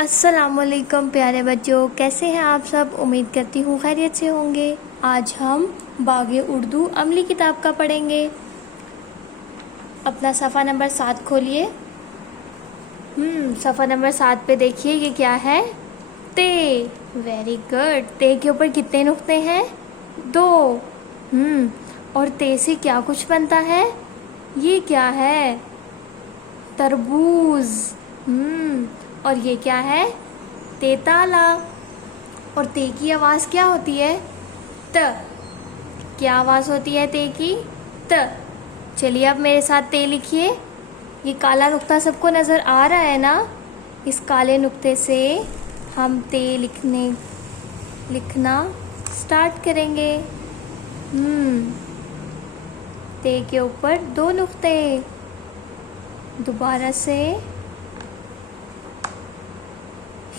अस्सलामुअलैकुम प्यारे बच्चों, कैसे हैं आप सब। उम्मीद करती हूँ खैरियत से होंगे। आज हम बाग़े उर्दू अमली किताब का पढ़ेंगे। अपना सफ़ा नंबर 7 खोलिए। सफ़ा नंबर 7 पे देखिए ये क्या है। ते। Very good. ते के ऊपर कितने नुक्ते हैं? 2। और ते से क्या कुछ बनता है? ये क्या है? तरबूज। और ये क्या है? तेताला। और ते की आवाज़ क्या होती है? त। क्या आवाज़ होती है ते की? त। चलिए अब मेरे साथ ते लिखिए। ये काला नुक्ता सबको नज़र आ रहा है ना? इस काले नुक्ते से हम ते लिखना स्टार्ट करेंगे। ते के ऊपर 2 नुक्ते। दोबारा से।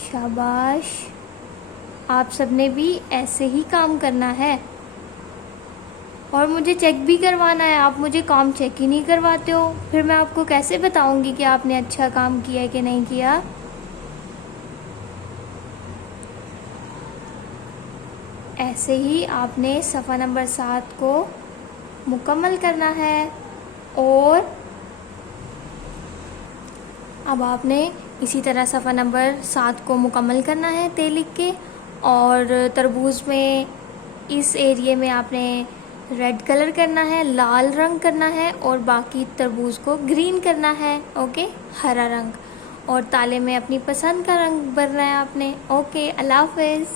शाबाश। आप सबने भी ऐसे ही काम करना है और मुझे चेक भी करवाना है। आप मुझे काम चेक ही नहीं करवाते हो, फिर मैं आपको कैसे बताऊंगी कि आपने अच्छा काम किया है कि नहीं किया। ऐसे ही आपने सफ़ा नंबर 7 को मुकम्मल करना है। और अब आपने इसी तरह सफ़ा नंबर 7 को मुकम्मल करना है ते लिख के। और तरबूज में इस एरिए में आपने रेड कलर करना है, लाल रंग करना है और बाकी तरबूज को ग्रीन करना है। ओके, हरा रंग। और ताले में अपनी पसंद का रंग भरना है आपने। ओके, अल्लाह हाफ़िज़।